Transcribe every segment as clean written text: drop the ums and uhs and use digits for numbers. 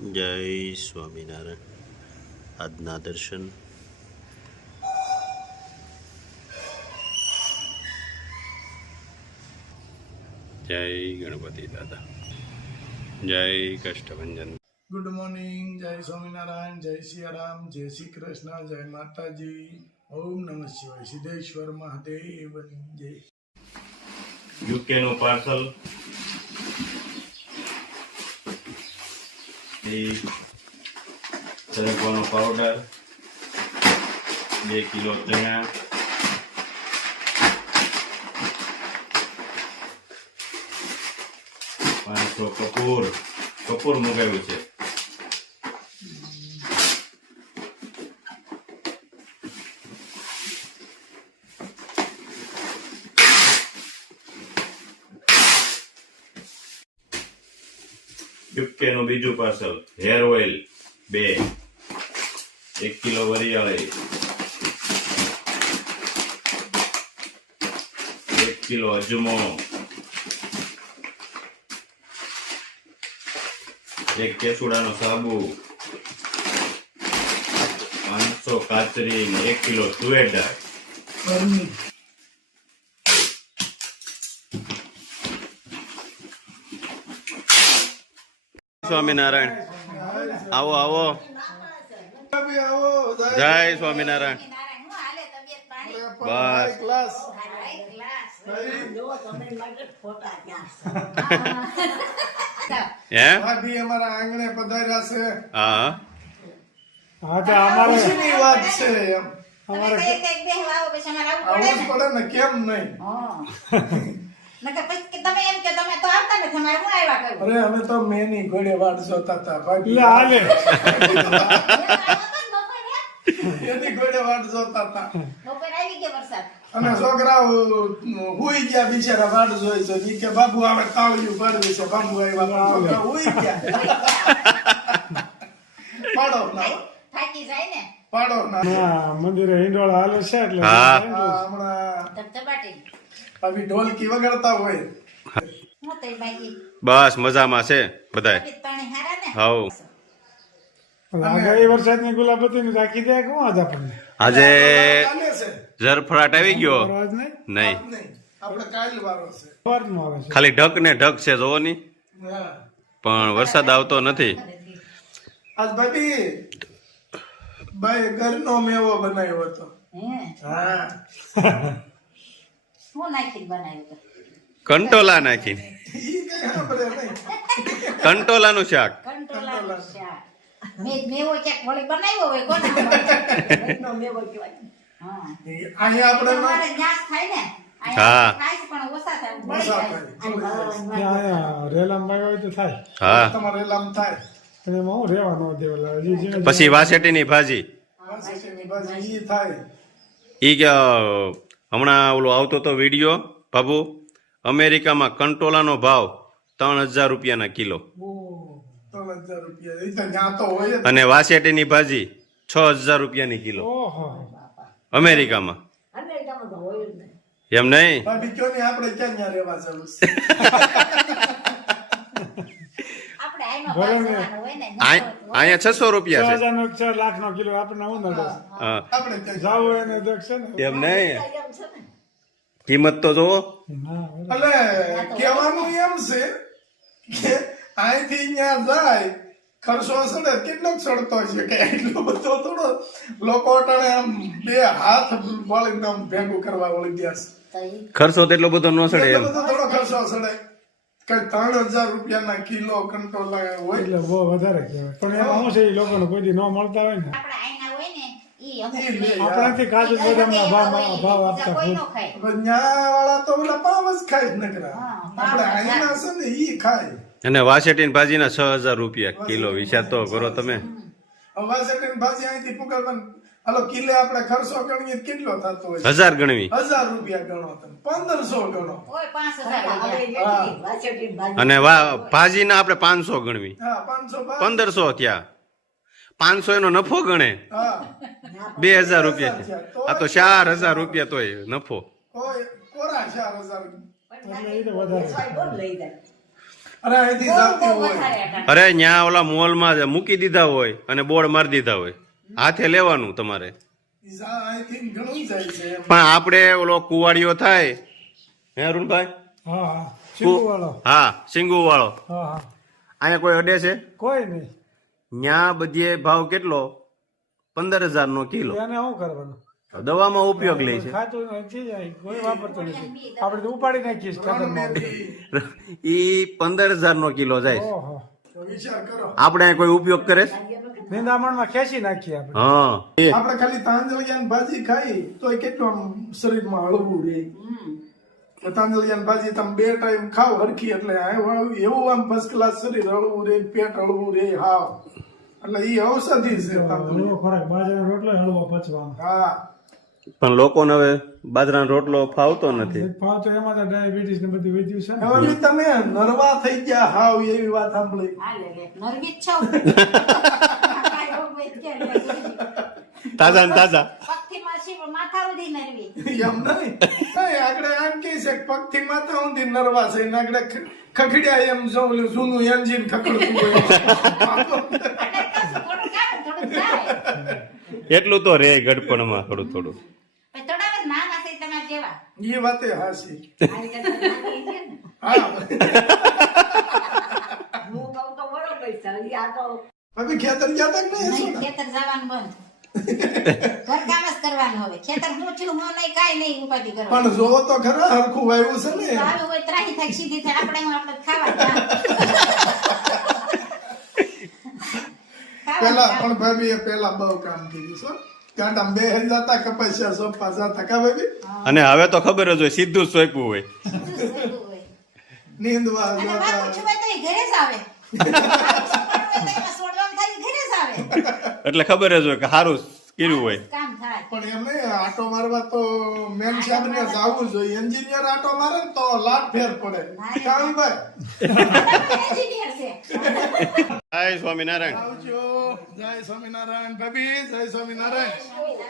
જય સ્વામિનારાયણ. આજના દર્શન જય ગણપતિ દાદા, જય કષ્ટભંજન. ગુડ મોર્નિંગ, જય સ્વામિનારાયણ, જય સિયારામ, જય શ્રી કૃષ્ણ, જય માતાજી, ઓમ નમઃ શિવાય, સિદ્ધેશ્વર મહાદેવની જય. યુકે નું પાર્સલ સરગવાનો પાવડર 2 કિલો ચણા, 500 કપૂર મંગાવ્યું છે. યુકે નું બીજું પાર્સલ હેર ઓઇલ 2, 1 કિલો વરિયાળી, 1 કિલો અજમો, 1 કેસુડાનો સાબુ, 500 કાચરી, 1 કિલો તુવેર દાળ. સ્વામિનારાયણ, આવો આવો, જય સ્વામિનારાયણ. બસ ભાભી અમારા આંગણે પધાર્યા છે. હા હા, તો અમારે ખુશીની વાત છે. એમ અમારે આવું જ પડે ને, કેમ નહીં? અરે અમે તો મેની ઘોડે વાટ જોતા હતા ભાભી. એની ઘોડે વાટ જોતા હતા અને છોકરાઓ હુઈ ગયા, બિચારા વાટ જોઈ છે. ઈ કે બાબુ આવે તાવડિયું પાડવી છે. બાબુ આવ્યા, છોકરા હુઈ ગયા. પાડો ના, થાકી જાય ને. પાડો ના. મંદિરે હિંડોળા હાલે છે એટલે હમણાં ધબધબાટી. અભી ઢોલકી વગાડતા હોય. હું તો બાકી બસ મજામાં છે બધાય. તબિયત પાણી હારા ને? હાઉ આગળ વરસાદની ગુલાબતી રાખી દે કોણ આજ આપણને આજે કાલે છે, ઝરફરાટ આવી ગયો. આજ નહીં નહીં, નહીં, આપણે કાલ વારો છે. સવારનું આવે છે ખાલી ઢક ને ઢક છે જોવો ની, હા. પણ વરસાદ આવતો નથી. આજ ભાભી ભાઈ ઘરનો મેવો બનાવ્યો હતો. હે હા, હું નાખી બનાવ્યું તો કંટોલા નાખીને, ઈ કઈ સાંભળે નહીં. કંટોલાનું શાક. કંટ્રોલાનું શાક. મેવો ક્યાંક વળી બનાવ્યો હોય કોને ઘરનો મેવો કહેવાય. હા અહીંયા આપણે તમારે ન્યાસ થાય ને. હા. અહીંયા થાય છે પણ ઓછા થાય બળી ઓછા જાય. ત્યાં અહીંયા રેલામાં આવ્યો હોય તો થાય હા, તમારે લામ થાય. અને એમાં હું રહેવા ન દેવા પછી વાસેટીની ભાજી. વાસેટીની ભાજી ઈ થાય. ઈ કે હમણાં ઓલો આવતો તો વિડીયો બાબુ, અમેરિકામાં કંટોલાનો ભાવ 3000 રૂપિયાના કિલો 3000 રૂપિયા. ઈ તો ત્યાં તો હોય જ. અને વાસેટીની ભાજી 6000 રૂપિયાની કિલો ઓહો અમેરિકામાં. એમ નહીં, ભાભી કયો ને, આપણે ક્યાં ત્યાં રહેવા જવું છે? આપણે આઈનો બરાબર. પાસવાનો હોય ને. અહીંયા 600 રૂપિયા છે. 6 લાખનો કિલો આપણને હું નડે હા, આપણે ક્યાં જાવ એને દેખ છે ને એમ નહીં, કિંમત તો જોવો. ના એટલે કહેવાનું એમ છે કે અહીંથી ત્યાં જાય ખર્ચો સડે, કેટલોક સડતો છે કે એટલો બધો થોડો. લોકો અટાણે આમ બે હાથ વળીને આમ ભેગું કરવા વળી ગયા છે. ખર્ચો તો એટલો બધો ન સડે એટલો એમ. બધો થોડો ખર્ચો સડે કે 3000 રૂપિયાના કિલો કંટ્રોલા હોય. એટલે બહુ વધારે કહેવાય પણ એમાં શું છે એ લોકોને કોઈ દી ન મળતા હોય ને આપણે આઈના હોય ને ઈ અમુક ઈ લે. આપણાથી કાજુ બદામના ભાવ આપતા કોઈ નો ખાય. હવે ન્યા વાળા તો ઓલા પાવ જ ખાય જ નકરા. હા, આપણે અહીંના છે ને ઈ ખાય. અને વાસેટીની ભાજીના 6000 રૂપિયા કિલો. વિચાર તો કરો તમે. વાસેટીની ભાજી અહીંથી પુગાડવાનું, હાલો કિલે આપણે ખર્ચો ગણીએ તો કેટલો થતો હોય? 1000 ગણવી 1000 રૂપિયા ગણો તમે, 1500 ગણો. ઓય 5000 અને ભાજીના આપણે 500 ગણવી, હા, 500 1500 થયા. 500 એનો નફો ગણે, હા, 2000 રૂપિયા છે. આ તો 4000 રૂપિયા તોય નફો. કોઈ કોરા 4000. એટલે એ તો વધારે અરે અહીંથી બહુ જાતી બહુ હોય વધારે હતા. અરે ન્યા ઓલા મોલમાં જ મૂકી દીધા હોય અને બોર્ડ મારી દીધા હોય, હાથે લેવાનું તમારે. અહીંથી ઘણું જાય છે એમ. પણ આપણે ઓલો કુવાડિયો થાય, હે અરુણભાઈ? હા હા શીખવું વાળો. હા, સિંગુ વાળો. હા હા અહીંયા કોઈ અડે છે? કોઈ નહીં. ન્યા બધે ભાવ કેટલો? 15,000 નો કિલો. એને શું કરવાનું? દવામાં ઉપયોગ લે છે. ખાતું નથી જાય, કોઈ વાપરતું નથી. આપણે તો ઉપાડી નાખીએ છીએ કદમમાં. ઈ 15,000 નો કિલો જાય. ઓહો તો વિચાર કરો આપણે અહીંયા કોઈ ઉપયોગ કરે છે? નિંદામણમાં ખેંચી નાખીએ આપણે. હા. આપણે ખાલી તાંજલિયાની ભાજી ખાઈ તો કેટલું આમ શરીરમાં હળવું રહે. તાંજલિયાની ભાજી તમે 2 ટાઈમ ખાવ હરખી એટલે એવું આમ ફર્સ્ટ ક્લાસ શરીર હળવું રહે, પેટ હળવું રહે. હાવ એટલે ઈ ઔષધિ છે તાંદુળિયા. હળવો ખોરાક બાજરાનો રોટલો હળવો પચવાનો. હા પણ લોકોને હવે બાજરાનો રોટલો ફાવતો નથી. ભાવ તો એમાં તો ડાયાબિટીસ ને બધું વધ્યું છે ને. હવે બી તમે નરવા થઈ ગયા હાવ એવી વાત સાંભળી. હાલે રે, નરવી જ છો. કાંઈ રોગ વૈદ કે એટલે તાજા ને તાજા. પગથી માસી પણ માથા સુધી નરવી. એમ નહીં આગળ એમ કે છે પગથી માથા સુધી નરવા છે ને આગળ ખખડ્યા એમ જો ઓલું જૂનું એન્જિન ખખડતું હોય. અને થોડું કાઢો, થોડું જાય. એટલું તો રે ગડપણમાં થોડું થોડું. પછી થોડા વાર નાના છે તમારા જેવા. એ વાતે હાસી. આવી રીતે નાની છે ને. હા હું કહું તો બરોબર છે. ઈ આ તો હવે ખેતર ગયા તા કે નહીં નહીં, શું? ખેતર જવાનું બંધ. ઘરકામ જ કરવાનું હવે. ખેતર હું છું હું નહીં, કાંઈ નહીં ઉપાધિ કરવાની. પણ જોવો તો ખરા હરખું વાવ્યું છે ને. તો આવી હોય ત્રાહી થાય, સીધી થાય, આપણે ખાવા જા. પેલા પણ ભાભી પેલા બહુ કામ કર્યું છે ગાંડા બે જતા કપાસિયા સોંપવા જતા કા ભાભી અને હવે તો ખબર જ હોય, સીધું જ સોંપ્યું હોય. નીંદવા અને જતા મારું છું ભાઈ તો ઈ ઘરે જ આવે. છોડવાનું થાય ઈ ઘરે જ આવે. એટલે ખબર જ હોય કે સારું કર્યું હોય. કામ થાય. પણ એમ નહીં આટો મારવા તો મેન સાહેબ ને જવું જોઈએ. એન્જિનિયર આટો મારે ને તો લાટ ફેર પડે. કામ ભાઈ એન્જિનિયર છે. જય સ્વામિનારાયણ. આવજો. જય સ્વામિનારાયણ ભાભી, જય સ્વામિનારાયણ.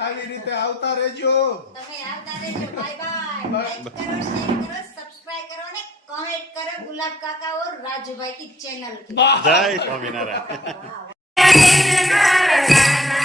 આવી રીતે આવતા રહેજો. તમે આવતા રહેજો. Bye bye. લાઈક કરો, શેર કરો, સબસ્ક્રાઇબ કરો અને કમેન્ટ કરો ગુલાબ કાકા और રાજુભાઈ की चैनल की. જય સ્વામિનારાયણ. वाह।